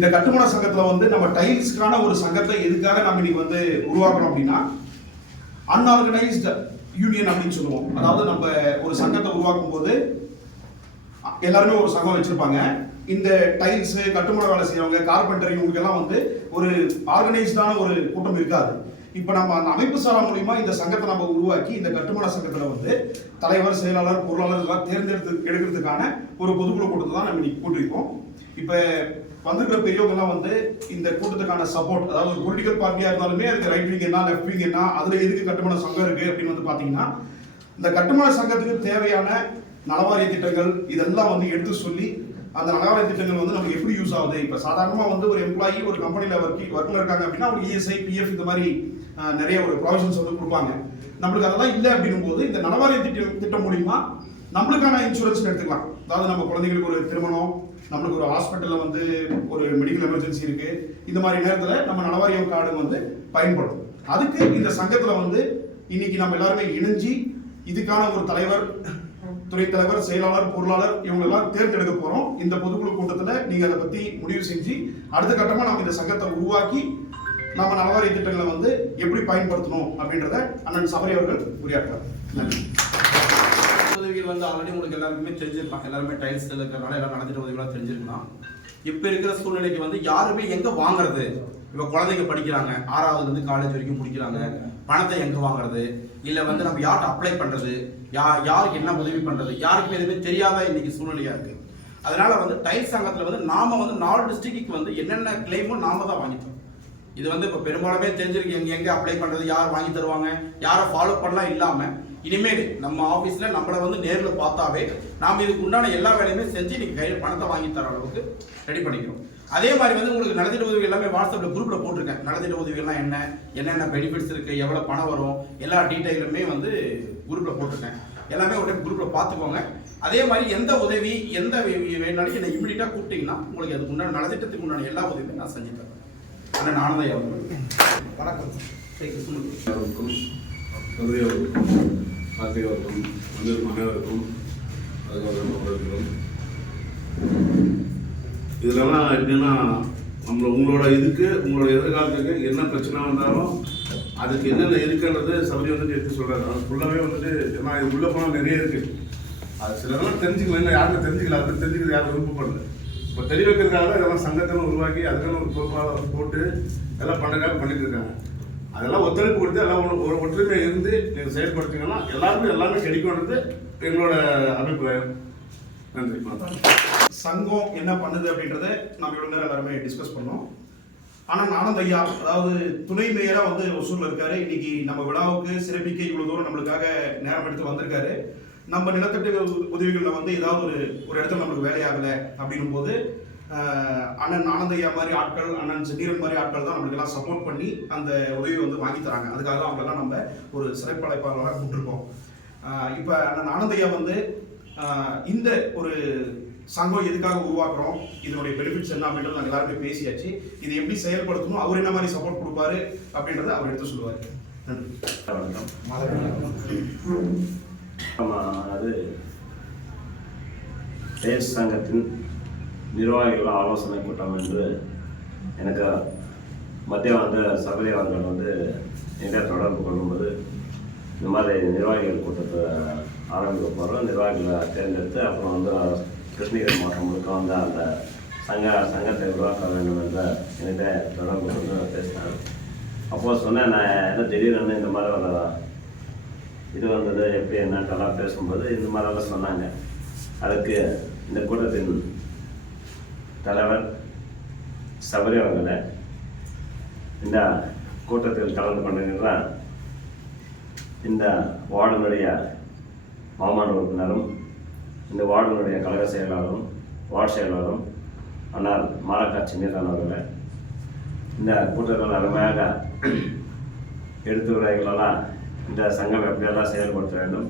இந்த கட்டுமான சங்கத்துல வந்து நம்ம டைல்ஸ்க்கான ஒரு சங்கத்தை எதுக்காக நம்ம இன்னைக்கு வந்து உருவாக்குறோம் அப்படின்னா, அன்ஆர்கனைஸ்டு யூனியன் அப்படின்னு சொல்லுவோம். அதாவது நம்ம ஒரு சங்கத்தை உருவாக்கும் போது எல்லாருமே ஒரு சங்கம் வச்சிருப்பாங்க. இந்த டைல்ஸ் கட்டுமான வேலை செய்யறவங்க, கார்பெண்டர், இவங்களுக்கெல்லாம் வந்து ஒரு ஆர்கனைஸ்டான ஒரு கூட்டம் இருக்காது. இப்போ நம்ம அந்த அமைப்பு சாரா மூலியமா இந்த சங்கத்தை நம்ம உருவாக்கி இந்த கட்டுமான சங்கத்துல வந்து தலைவர், செயலாளர், பொருளாளர் இதெல்லாம் எடுக்கிறதுக்கான ஒரு பொதுக்குழு கூட்டத்தை தான் நம்ம இன்னைக்கு கூட்டிருக்கோம். இப்போ வந்திருக்கிற பெரியவங்க எல்லாம் வந்து இந்த கூட்டத்துக்கான சப்போர்ட், அதாவது ஒரு பொலிட்டிக்கல் பார்ட்டியா இருந்தாலுமே அதுக்கு ரைட் விங் என்ன, லெஃப்ட் விங் என்ன, அதுல எதுக்கு கட்டுமான சங்கம் இருக்கு அப்படின்னு வந்து பாத்தீங்கன்னா, இந்த கட்டுமான சங்கத்துக்கு தேவையான நலவாரிய திட்டங்கள் இதெல்லாம் வந்து எடுத்து சொல்லி அந்த நலவாரிய திட்டங்கள் வந்து நமக்கு எப்படி யூஸ் ஆகுது. இப்போ சாதாரணமாக வந்து ஒரு எம்ப்ளாயி ஒரு கம்பெனியில் ஒர்க்கில் இருக்காங்க அப்படின்னா ஒரு இஎஸ்ஐ, பிஎஃப் இந்த மாதிரி நிறைய ஒரு ப்ரொவிஷன்ஸ் வந்து கொடுப்பாங்க. நம்மளுக்கு அதெல்லாம் இல்லை அப்படின்னும் போது இந்த நலவாரிய திட்டம் மூலியமா நம்மளுக்கான இன்சூரன்ஸ் எடுத்துக்கலாம். அதாவது நம்ம குழந்தைங்களுக்கு ஒரு திருமணம், நம்மளுக்கு ஒரு ஹாஸ்பிட்டலில் வந்து ஒரு மெடிக்கல் எமர்ஜென்சி இருக்கு, இந்த மாதிரி நேரத்தில் நம்ம நலவாரியம் கார்டு வந்து பயன்படும். அதுக்கு இந்த சங்கத்தில் வந்து இன்னைக்கு நம்ம எல்லாருமே இணைஞ்சி இதுக்கான ஒரு தலைவர், துணைத் தலைவர், செயலாளர், பொருளாளர் இவங்க எல்லாம் தேர்ந்தெடுக்க போறோம். இந்த பொதுக்குழு கூட்டத்தில் நீங்க அதை பத்தி முடிவு செஞ்சு அடுத்த கட்டமா நம்ம இந்த சங்கத்தை உருவாக்கி நம்ம நலவாரிய திட்டங்களை வந்து எப்படி பயன்படுத்தணும் அப்படின்றத அண்ணன் சபரி அவர்கள் உரையாற்றுறார். நன்றி. உதவிகள் வந்து ஆல்ரெடி உங்களுக்கு எல்லாருக்குமே தெரிஞ்சிருப்பாங்க. எல்லாருமே டைல்ஸ் இருக்கிறனால எல்லாம் நடந்துட்டு உதவிகளாக தெரிஞ்சிருக்கலாம். இப்போ இருக்கிற சூழ்நிலைக்கு வந்து யாருமே எங்கே வாங்குறது, இப்போ குழந்தைங்க படிக்கிறாங்க, 6ஆவதுலேருந்து காலேஜ் வரைக்கும் முடிக்கிறாங்க, பணத்தை எங்கே வாங்குறது, இல்லை வந்து நம்ம யார்கிட்ட அப்ளை பண்ணுறது, யாருக்கு என்ன உதவி பண்ணுறது, யாருக்குமே எதுவுமே தெரியாத இன்னைக்கு சூழ்நிலையாக இருக்குது. அதனால வந்து டைல்ஸ் சங்கத்தில் வந்து நாம வந்து 4 டிஸ்ட்ரிக்ட்டுக்கு வந்து என்னென்ன கிளைமோ நாம தான் வாங்கித்தோம். இது வந்து இப்போ பெரும்பாலுமே தெரிஞ்சிருக்கு, எங்கே அப்ளை பண்ணுறது, யார் வாங்கி தருவாங்க, யாரை ஃபாலோ பண்ணலாம் இல்லாமல் இனிமேல் நம்ம ஆஃபீஸில் நம்மளை வந்து நேரில் பார்த்தாவே நாம் இதுக்கு உண்டான எல்லா வேலையுமே செஞ்சு இன்னைக்கு கையில் பணத்தை வாங்கி தர அளவுக்கு ரெடி பண்ணிக்கிறோம். அதே மாதிரி வந்து உங்களுக்கு நலத்திட்ட உதவி எல்லாமே வாட்ஸ்அப்பில் குரூப்பில் போட்டிருக்கேன். நலத்திட்ட உதவிகள்லாம் என்னென்ன பெனிஃபிட்ஸ் இருக்குது, எவ்வளோ பணம் வரும், எல்லா டீட்டெயிலுமே வந்து குரூப்பில் போட்டிருக்கேன். எல்லாமே உடனே குரூப்பில் பார்த்துக்கோங்க. அதே மாதிரி எந்த உதவி எந்த வேணாலும் என்னை இமீடியட்டாக கூப்பிட்டீங்கன்னா உங்களுக்கு அதுக்கு உண்டான நலத்திட்டத்துக்கு உண்டான எல்லா உதவியுமே நான் செஞ்சு தரேன். அண்ணன் ஆனந்தையா வணக்கம். கார்த்திகவருக்கும் வந்திருக்கும் அனைவருக்கும் அதுக்கு இதெல்லாம் எப்படின்னா உங்களோட இதுக்கு உங்களோட எதிர்காலத்துக்கு என்ன பிரச்சனை வந்தாலும் அதுக்கு என்னென்ன இருக்குன்றது சபரி வந்துட்டு எடுத்து சொல்கிறாரு. அது ஃபுல்லாகவே வந்துட்டு ஏன்னா இது உள்ளே போனால் நிறைய இருக்குது. அது சிலதெல்லாம் தெரிஞ்சுக்கலாம், இல்லை யாருமே தெரிஞ்சுக்கல, அது தெரிஞ்சுக்கிறது யாரும் விருப்பப்படல. இப்போ தெரிய வைக்கிறதுக்காக தான் இதெல்லாம் சங்கத்தெல்லாம் உருவாக்கி அதுக்கான ஒரு பொறுப்பாக போட்டு எல்லாம் பண்ணுறதுக்காக பண்ணிட்டு இருக்காங்க. அதெல்லாம் ஒத்துழைப்பு கொடுத்து எல்லாம் ஒரு ஒற்றுமையாக இருந்து நீங்கள் செயல்படுத்திங்கன்னா எல்லாமே கிடைக்கும்ன்றது எங்களோட அபிப்பிராயம். நன்றி. சங்கம் என்ன பண்ணுது அப்படின்றத நம்ம இவ்வளவு நேரம் எல்லாருமே டிஸ்கஸ் பண்ணோம். ஆனால் ஆனந்த் ஐயா, அதாவது துணை மேயரா வந்து ஒசூர்ல இருக்காரு. இன்னைக்கு நம்ம விழாவுக்கு சிறப்பிக்க இவ்வளவு தூரம் நம்மளுக்காக நேரம் எடுத்து வந்திருக்காரு. நம்ம நிலத்தட்டு உதவிகளில் வந்து ஏதாவது ஒரு இடத்துல நம்மளுக்கு வேலையாகலை அப்படின்னும் போது அண்ணன் ஆனந்த் ஐயா மாதிரி ஆட்கள், அண்ணன் சென்னீரன் மாதிரி ஆட்கள் தான் நம்மளுக்கு எல்லாம் சப்போர்ட் பண்ணி அந்த உதவியை வந்து வாங்கி தராங்க. அதுக்காக தான் அவங்களெல்லாம் நம்ம ஒரு சிறப்பு அழைப்பாளராக கூப்பிட்டுருக்கோம். இப்போ அண்ணன் ஆனந்த் ஐயா வந்து இந்த ஒரு சங்கம் எதுக்காக உருவாக்குறோம், இதனுடைய பெனிஃபிட்ஸ் என்ன அப்படின்றது நாங்கள் எல்லாருமே பேசியாச்சு. இது எப்படி செயல்படுத்தணும், அவர் என்ன மாதிரி சப்போர்ட் கொடுப்பாரு அப்படின்றத அவர் எடுத்து சொல்லுவார். நன்றி. அது டைல்ஸ் சங்கத்தின் நிர்வாகிகள் ஆலோசனை கூட்டம் என்று எனக்கு மத்திய சபரி அவர்கள் வந்து எங்கே தொடர்பு கொள்ளும்போது இந்த மாதிரி நிர்வாகிகள் கூட்டத்தை ஆரம்பிக்க போகிறோம், நிர்வாகிகளை தேர்ந்தெடுத்து அப்புறம் வந்து கிருஷ்ணகிரி மாவட்டம் முழுக்க வந்து அந்த சங்கத்தை உருவாக்க வேண்டும் என்ற என்கிட்ட தொடர்பு கொண்டு பேசினாங்க. அப்போது சொன்னேன், நான் என்ன திடீர்னு இந்த மாதிரி ஒரு இது வந்தது எப்படி என்னட்டெல்லாம் பேசும்போது இந்த மாதிரிலாம் சொன்னாங்க. அதுக்கு இந்த கூட்டத்தின் தலைவர் சபரி அவர்களை இந்த கூட்டத்தில் கலந்து கொண்டிருக்கிற இந்த வார்டினுடைய மாமன்ற உறுப்பினரும் இந்த வார்டினுடைய கழக செயலாளரும் வார்டு செயலாளரும் அண்ணார் மாலக்காட்சி நீரான் அவர்களை இந்த கூட்டத்தில் அருமையாக எடுத்துரைகளெல்லாம் இந்த சங்கம் எப்படியெல்லாம் செயல்படுத்த வேண்டும்,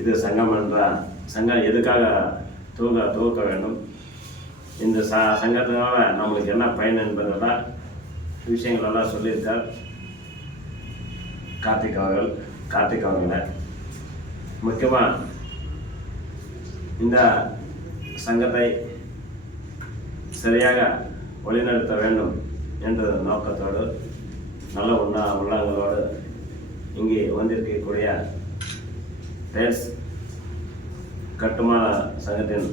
இது சங்கம் எதுக்காக துவக்க வேண்டும், இந்த சங்கத்தினால நம்மளுக்கு என்ன பயன் என்பதெல்லாம் விஷயங்களெல்லாம் சொல்லியிருக்கார் கார்த்திக் அவர்களை. முக்கியமாக இந்த சங்கத்தை சரியாக வழிநடத்த வேண்டும் என்ற நோக்கத்தோடு நல்ல உள்ளங்களோடு இங்கே வந்திருக்கக்கூடிய டைல்ஸ் கட்டுமான சங்கத்தின்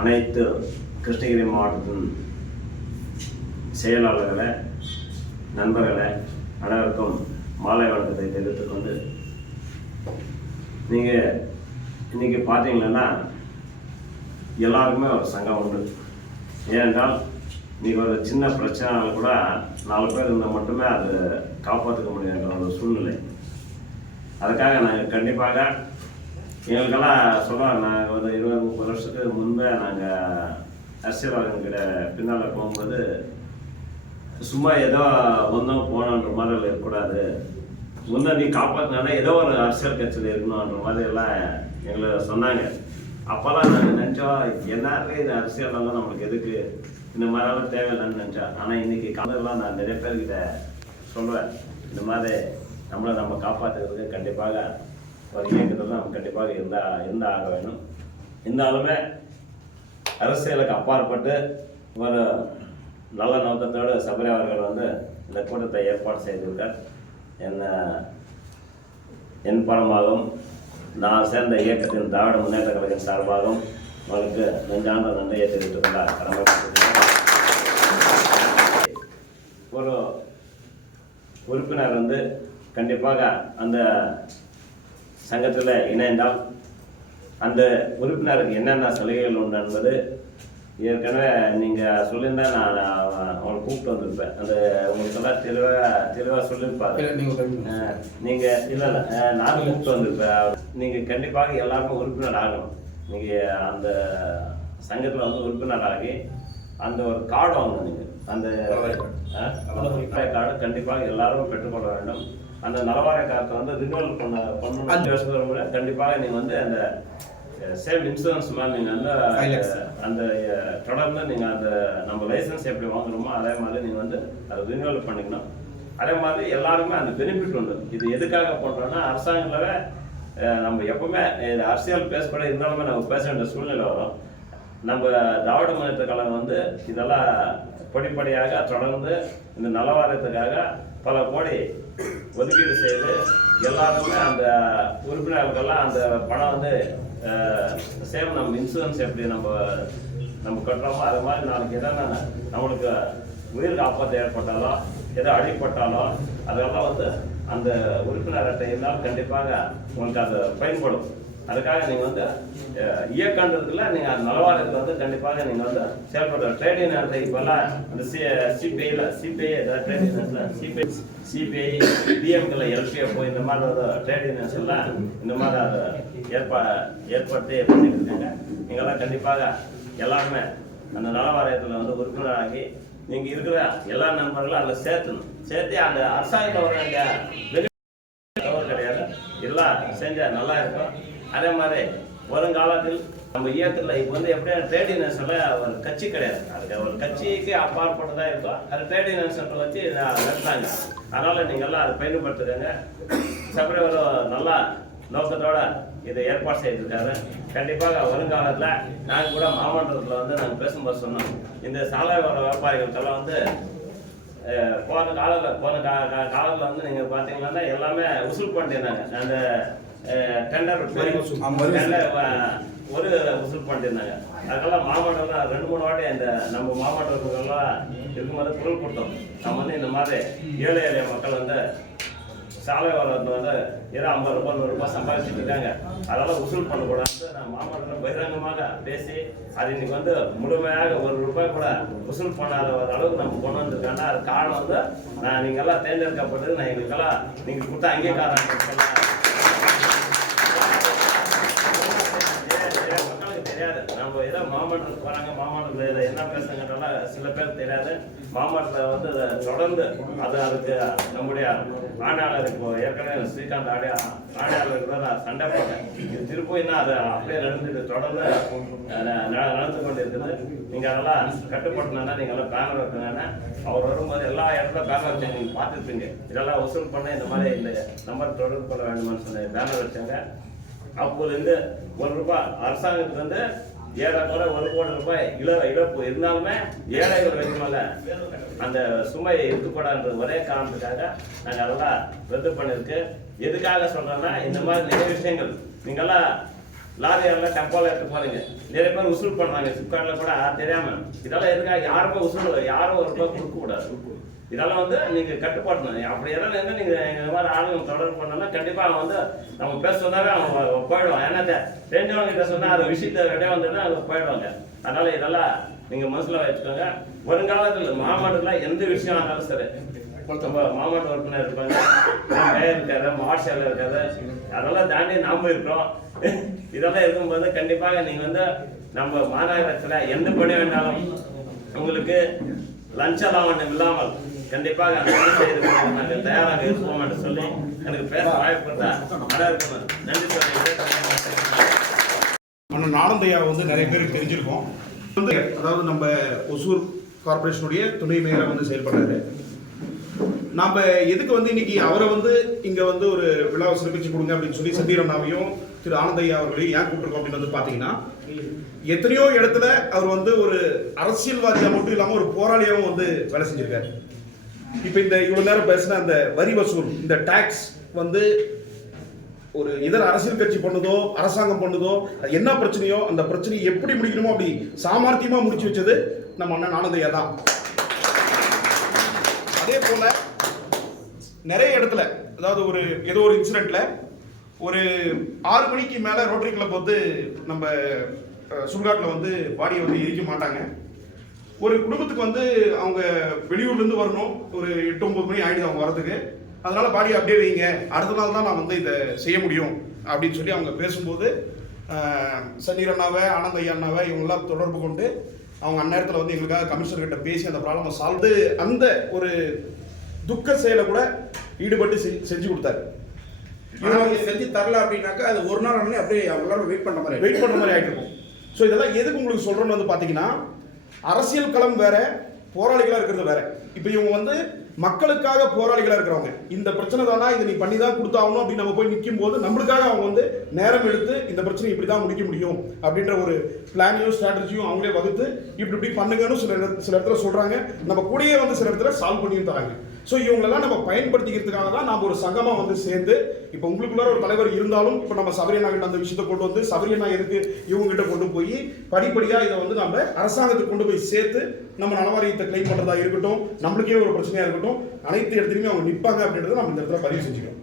அனைத்து கிருஷ்ணகிரி மாவட்டத்தின் செயலாளர்களை, நண்பர்களை அனைவருக்கும் மாலை வணக்கத்தை தெரிவித்துக் கொண்டு, நீங்கள் இன்றைக்கி பார்த்தீங்கன்னா எல்லாருக்குமே ஒரு சங்கம் உண்டு. ஏனென்றால் நீங்கள் ஒரு சின்ன பிரச்சனைனாலும் கூட 4 பேர் இருந்தால் மட்டுமே அது காப்பாற்றிக்க முடியுன்ற ஒரு சூழ்நிலை. அதுக்காக நாங்கள் கண்டிப்பாக எங்களுக்கெல்லாம் சொல்லுவாங்க, நாங்கள் ஒரு 20-30 வருஷத்துக்கு முன்பே நாங்கள் அரசியல்வாதிகிட்ட பின்னால் போகும்போது சும்மா ஏதோ ஒன்றும் போகணுன்ற மாதிரி இருக்கக்கூடாது, முன்னே நீ காப்பாற்றினா ஏதோ ஒரு அரசியல் கட்சியில் இருக்கணுன்ற மாதிரி எல்லாம் எங்களை சொன்னாங்க. அப்போல்லாம் நாங்கள் நினச்சோம், எல்லாருக்கும் இது அரசியல்லாம் நம்மளுக்கு எதுக்கு, இந்த மாதிரிலாம் தேவையில்லைன்னு நினச்சோம். ஆனால் இன்றைக்கி காலெல்லாம் நான் நிறைய பேர்கிட்ட சொல்லுவேன், இந்த மாதிரி நம்ம காப்பாற்றுறதுக்கு கண்டிப்பாக ஒரு இயக்கத்தில் நம்ம கண்டிப்பாக இருந்தால் ஆக வேணும். இருந்தாலுமே அரசியலுக்கு அப்பாற்பட்டு ஒரு நல்ல நோக்கத்தோடு சபரி அவர்கள் வந்து இந்த கூட்டத்தை ஏற்பாடு செய்திருக்கார். என் பரமாகவும் நான் சேர்ந்த இயக்கத்தின் திராவிட முன்னேற்ற கழகத்தின் சார்பாகவும் உங்களுக்கு நெஞ்சார்ந்த நன்றியை தெரிவித்துக் கொண்டார். ஒரு உறுப்பினர் வந்து கண்டிப்பாக அந்த சங்கத்தில் இணைந்தால் அந்த உறுப்பினருக்கு என்னென்ன சலுகைகள் உண்டு என்பது ஏற்கனவே நீங்கள் சொல்லியிருந்தா நான் அவங்களை கூப்பிட்டு வந்திருப்பேன். அந்த உங்களுக்கு எல்லாம் தெளிவாக சொல்லியிருப்பாரு. நீங்கள் இல்லை நான் கூப்பிட்டு வந்திருப்பேன். நீங்கள் கண்டிப்பாக எல்லாருமே உறுப்பினர் ஆகணும். நீங்கள் அந்த சங்கத்தில் வந்து உறுப்பினர் ஆகி அந்த ஒரு கார்டு வாங்கணும். நீங்கள் அந்த கார்டு கண்டிப்பாக எல்லாரும் பெற்றுக்கொள்ள வேண்டும். அந்த நலவாரிய கார்டை வந்து ரினியூவல் பண்ணணும். 5 வருஷத்துக்கு முறை கண்டிப்பாக நீங்கள் வந்து அந்த சேம் இன்சூரன்ஸ் மாதிரி நீங்கள் வந்து அந்த தொடர்ந்து நீங்கள் அந்த நம்ம லைசன்ஸ் எப்படி வாங்குறோமோ அதே மாதிரி நீங்கள் வந்து அதை ரினியூவல் பண்ணிக்கணும். அதே மாதிரி எல்லாருமே அந்த பெனிஃபிட் உண்டு. இது எதுக்காக பண்ணுறோன்னா அரசாங்கத்தில் நம்ம எப்பவுமே அரசியல் பேசப்பட இருந்தாலுமே நம்ம பேச வேண்டிய சூழ்நிலை வரும். நம்ம திராவிட முன்னேற்ற கழகம் வந்து இதெல்லாம் படிப்படியாக தொடர்ந்து இந்த நலவாரியத்துக்காக பல கோடி ஒதுக்கீடு செய்து எல்லாருமே அந்த உறுப்பினர்களுக்கெல்லாம் அந்த பணம் வந்து சேம் நம்ம இன்சூரன்ஸ் எப்படி நம்ம கட்டுறோமோ அது மாதிரி நாளைக்கு எதனா நம்மளுக்கு உயிர் ஆபத்து ஏற்பட்டாலோ ஏதோ அடிப்பட்டாலோ அதெல்லாம் வந்து அந்த உறுப்பினர் அட்டை இருந்தால் கண்டிப்பாக உங்களுக்கு அது பயன்படும். அதுக்காக நீங்கள் வந்து இயக்கன்றதுல நீங்கள் அந்த நலவாரியத்தில் வந்து கண்டிப்பாக நீங்கள் வந்து செயல்படுற ட்ரேட் யூனியன் இப்போல்லாம் அந்த சிபிஐ ஏதாவது ட்ரேட் யூனியன்ஸில் சிபிஐ டிஎம்கில் எல்பிஎஃப்ஓ இந்த மாதிரி ஒரு ட்ரேட் யூனியன்ஸ் எல்லாம் இந்த மாதிரி அதை ஏற்படுத்தி பண்ணிட்டு இருக்காங்க. நீங்கள்லாம் கண்டிப்பாக எல்லாருமே அந்த நலவாரியத்தில் வந்து உறுப்பினராகி நீங்கள் இருக்கிற எல்லா நண்பர்களும் அதில் சேர்த்து அந்த அரசாங்கத்தில் கிடையாது எல்லாம் செஞ்சால் நல்லா இருக்கும். அதே மாதிரி வருங்காலத்தில் நம்ம இயக்கத்தில் இப்போ வந்து எப்படியா ட்ரேட் யூனியன்ஸ் ஒரு கட்சி கிடையாது, அதுக்கு ஒரு கட்சிக்கு அப்பாற்பட்டதாக இருக்கும். அது ட்ரேட் யூனியன்ஸ் வச்சு நடத்தாங்க. அதனால் நீங்கள்லாம் அதை பயன்படுத்துகிறாங்க. சபரி ஒரு நல்லா நோக்கத்தோடு இதை ஏற்பாடு செய்திருக்காரு. கண்டிப்பாக வருங்காலத்தில் நாங்கள் கூட மாவட்டத்தில் வந்து நாங்கள் பேசும்போது சொன்னோம், இந்த சாலை வியாபாரிகளுக்கெல்லாம் வந்து போன காலத்தில் வந்து நீங்கள் பார்த்தீங்கன்னா எல்லாமே வசூல் பண்ணியிருந்தாங்க. அந்த டெண்டர் ஒரு வசூல் பண்ணியிருந்தாங்க. அதுக்கெல்லாம் மாவட்டம்லாம் 2-3 வாட்டி அந்த நம்ம மாவட்டத்துக்கெல்லாம் இருக்கும்போது குரல் கொடுத்தோம். நம்ம வந்து இந்த மாதிரி ஏழை மக்கள் வந்து சாலை வளர்ந்து வந்து ஏதோ 50 ரூபாய் 100 ரூபாய் சம்பாதிச்சுட்டு இருக்காங்க, அதெல்லாம் வசூல் பண்ணக்கூடாது. நான் மாவட்டத்தில் பகிரங்கமாக பேசி அது இன்னைக்கு வந்து முழுமையாக 1 ரூபாய் கூட வசூல் பண்ணாத ஒரு அளவுக்கு நம்ம கொண்டு வந்திருக்காங்க. அது காரணம் வந்து நீங்கள் எல்லாம் தேர்ந்தெடுக்கப்பட்டது. நான் எங்களுக்கெல்லாம் நீங்கள் கொடுத்த அங்கீகாரம் மக்களுக்கு தெரியாது. நம்ம ஏதோ மாவட்டத்துக்கு போகிறாங்க, மாவட்டத்தில் இதை என்ன பேசுங்கன்றலாம் சில பேர் தெரியாது. மாவட்டத்தில் வந்து தொடர்ந்து அதுக்கு நம்முடைய ஆணையாளர் இப்போ ஏற்கனவே ஸ்ரீகாந்த் ஆணையாளருக்கு தான் நான் சண்டை போட்டேன். இது திருப்பினா அது அப்படியே தொடர்ந்து நடந்து கொண்டு இருக்குது. நீங்கள் அதெல்லாம் கட்டுப்படுத்தினா நீங்கள் எல்லாம் பேனர் வைக்கணுன்னா அவர் வரும்போது எல்லா இடத்துல பேனர் வச்சு நீங்கள் பார்த்துருப்பீங்க. இதெல்லாம் வசூல் பண்ண இந்த மாதிரி இந்த நம்பர் தொடர்பு கொள்ள வேண்டுமான்னு சொன்ன பேனர் வச்சாங்க. அப்போதுலேருந்து 1 ரூபாய் அரசாங்கத்துக்கு வந்து ஏறக்குறை 1 கோடி ரூபாய் இழப்பு இருந்தாலுமே ஏழைகள் வைக்கணும்ல, அந்த சுமையை இருக்கக்கூடாதுன்ற ஒரே காரணத்துக்காக நாங்கள் அதெல்லாம் ரத்து பண்ணிருக்கு. எதுக்காக சொல்றோம்னா, இந்த மாதிரி நிறைய விஷயங்கள் நீங்கெல்லாம் லாரியால டெம்போல எடுத்து போறீங்க, நிறைய பேர் உசூல் பண்றாங்க சிப்காட்ல கூட தெரியாம. இதெல்லாம் எதுக்காக? யாருமே உசூல் யாரும் 1 ரூபாய் கொடுக்க கூடாது. இதெல்லாம் வந்து நீங்க கட்டுப்பாட்டணும். அப்படி எல்லாம் இருந்தா நீங்க இந்த மாதிரி ஆளுங்க தொடர்பு பண்ணோம்னா கண்டிப்பா அவன் வந்து நம்ம பேச சொன்னாவே அவன் போயிடுவான். ஏன்னா தெரிஞ்சவங்க கிட்ட சொன்னா அது விஷயத்த ரெடியா வந்ததுன்னா அவங்க போயிடுவாங்க. அதனால இதெல்லாம் நீங்க மனசுல வச்சுக்கோங்க. வருங்காலத்தில் மாவட்டத்துல எந்த விஷயம் ஆனாலும் சரி, நம்ம மாவட்ட உறுப்பினர் இருப்பாங்க, மேயர் இருக்காரு, மார்ஷல் இருக்காரு, அதெல்லாம் தாண்டி நாம இருக்கிறோம். இதெல்லாம் இருக்கும்போது கண்டிப்பாக நீங்க வந்து நம்ம மாநகரத்துல எந்த பணி வேண்டாலும் உங்களுக்கு லஞ்ச லாவண்யம் இல்லாமல் கண்டிப்பாக அந்த நாங்கள் தயாராக இருப்போம் என்று சொல்லி எனக்கு பேச வாய்ப்பு கொடுத்தா நல்லா இருக்கும். நன்றி சொல்லி அண்ணன் ஆனந்தையா வந்து நிறைய பேருக்கு தெரிஞ்சிருக்கோம். வந்து அதாவது நம்ம ஒசூர் கார்பரேஷனுடைய துணை மேயராக வந்து செயல்படுறாரு. நாம எதுக்கு வந்து இன்னைக்கு அவரை வந்து இங்க வந்து ஒரு விழாவை சிறப்பிச்சு கொடுங்க அப்படின்னு சொல்லி செந்தீர் அண்ணாவையும் திரு ஆனந்தையா அவர்களையும் ஏன் கூப்பிட்டுருக்கோம் அப்படின்னு வந்து பாத்தீங்கன்னா, எத்தனையோ இடத்துல அவர் வந்து ஒரு அரசியல்வாதியா மட்டும் இல்லாம ஒரு போராளியாவும் வந்து வேலை செஞ்சிருக்காரு. இப்ப இந்த இவ்வளவு நேரம் பேசின அந்த வரி வசூல், இந்த டாக்ஸ் வந்து ஒரு இதர அரசியல் கட்சி பண்ணுதோ அரசாங்கம் பண்ணுதோ என்ன பிரச்சனையோ அந்த பிரச்சனையை எப்படி முடிக்கணுமோ அப்படி சாமர்த்தியமா முடிச்சு வச்சது நம்ம அண்ணன் ஆனந்தையா தான். அதே போல நிறைய இடத்துல, அதாவது ஒரு ஏதோ ஒரு இன்சிடென்ட்ல ஒரு 6 மணிக்கு மேல ரோட்டரி கிளப் வந்து நம்ம சுடுகாட்டில் வந்து பாடியை வந்து எரிக்க மாட்டாங்க. ஒரு குடும்பத்துக்கு வந்து அவங்க வெளியூர்ல இருந்து வரணும், ஒரு 8-9 மணி ஆயிடுது அவங்க வரதுக்கு. அதனால பாடியை அப்படியே வைங்க, அடுத்த நாள் தான் நான் வந்து இதை செய்ய முடியும் அப்படின்னு சொல்லி அவங்க பேசும்போது சன்னீர் அண்ணாவை, ஆனந்த் ஐயா அண்ணாவை இவங்கெல்லாம் தொடர்பு கொண்டு அவங்க அந்நேரத்தில் வந்து எங்களுக்காக கமிஷனர் கிட்ட பேசி அந்த ப்ராப்ளமை சால்வ் அந்த ஒரு துக்க செயலை கூட ஈடுபட்டு செஞ்சு கொடுத்தாரு. செஞ்சு தரல அப்படின்னாக்கா அது ஒரு நாள் அப்படியே எல்லாரும் வெயிட் பண்ற மாதிரி ஆகிட்டு இருக்கும். ஸோ இதெல்லாம் எதுக்கு உங்களுக்கு சொல்றோம்னு வந்து பார்த்தீங்கன்னா, அரசியல் களம் வேற, போராளிகளாக இருக்கிறது வேற. இப்போ இவங்க வந்து மக்களுக்காக போராளிகளாக இருக்கிறவங்க. இந்த பிரச்சனை தானா, இதை நீ பண்ணி தான் கொடுத்தாகணும் அப்படின்னு நம்ம போய் நிற்கும் போது நம்மளுக்காக அவங்க வந்து நேரம் எடுத்து இந்த பிரச்சனை இப்படி தான் முடிக்க முடியும் அப்படின்ற ஒரு பிளானையும் ஸ்ட்ராட்டஜியும் அவங்களே வகுத்து இப்படி பண்ணுங்கன்னு சில இடத்துல சொல்றாங்க. நம்ம கூடயே வந்து சில இடத்துல சால்வ் பண்ணியும் தராங்க. ஸோ இவங்களெல்லாம் நம்ம பயன்படுத்திக்கிறதுக்காக தான் நாம் ஒரு சங்கமாக வந்து சேர்ந்து, இப்போ உங்களுக்குள்ள ஒரு தலைவர் இருந்தாலும் இப்போ நம்ம சபரியண்ணா கிட்ட அந்த விஷயத்தை கொண்டு வந்து சபரியண்ணா எதுக்கு இவங்க கிட்ட கொண்டு போய் படிப்படியாக இதை வந்து நம்ம அரசாங்கத்துக்கு கொண்டு போய் சேர்த்து நம்ம நலவாரியத்தை கிளைம் பண்ணுறதா இருக்கட்டும், நம்மளுக்கே ஒரு பிரச்சனையாக இருக்கட்டும், அனைத்து இடத்துலையுமே அவங்க நிற்பாங்க அப்படின்றத நம்ம இந்த இடத்துல பதிவு செஞ்சுக்கிறோம்.